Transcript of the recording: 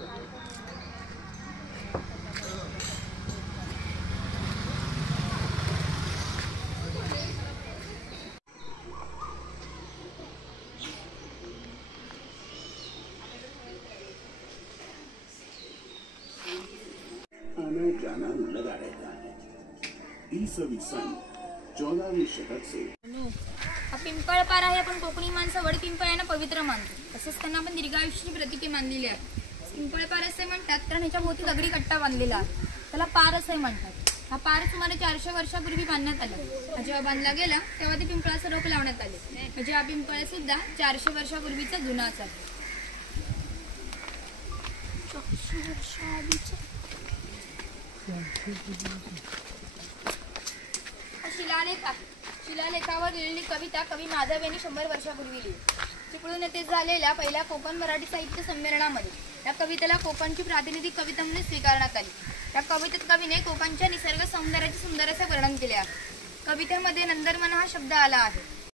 आना जाना लगा रहता है। ईसवी सन 14वीं शतक से हा पिंपळपार आहे, आपण कोकणी माणसं वड पिंपळ यांना पवित्र मानतो। तसंच त्यांना आपण दीर्घायुष्याची प्रतीके मानलेली आहे। पिंपळपार असे म्हणतात कारण ह्याच्या भोवती दगडी कट्टा बांधलेला आहे, त्याला पार असे म्हणतात। हा पार सुमारे 400 वर्षापूर्वी बांधण्यात आला। जेव्हा बांधला गेला तेव्हा ते पिंपळाचे रोप लावण्यात आले, म्हणजे हा पिंपळ सुद्धा 400 वर्षापूर्वीचा जुनाच आहे। शिलालेखावर लिहिलेली कविता कवी माधव यांनी 100 वर्षापूर्वी लिहिली। चिपळूण येथे झालेल्या पहिल्या कोकण मराठी साहित्य संमेलनामध्ये या कवितेला कोकणची प्रातिनिधिक कविता म्हणून स्वीकारण्यात आली। या कवितेत कवीने कोकणच्या निसर्ग सौंदर्याचे सुंदर असे वर्णन केले आहे। कवितेमध्ये नंदनवन हा शब्द आला आहे।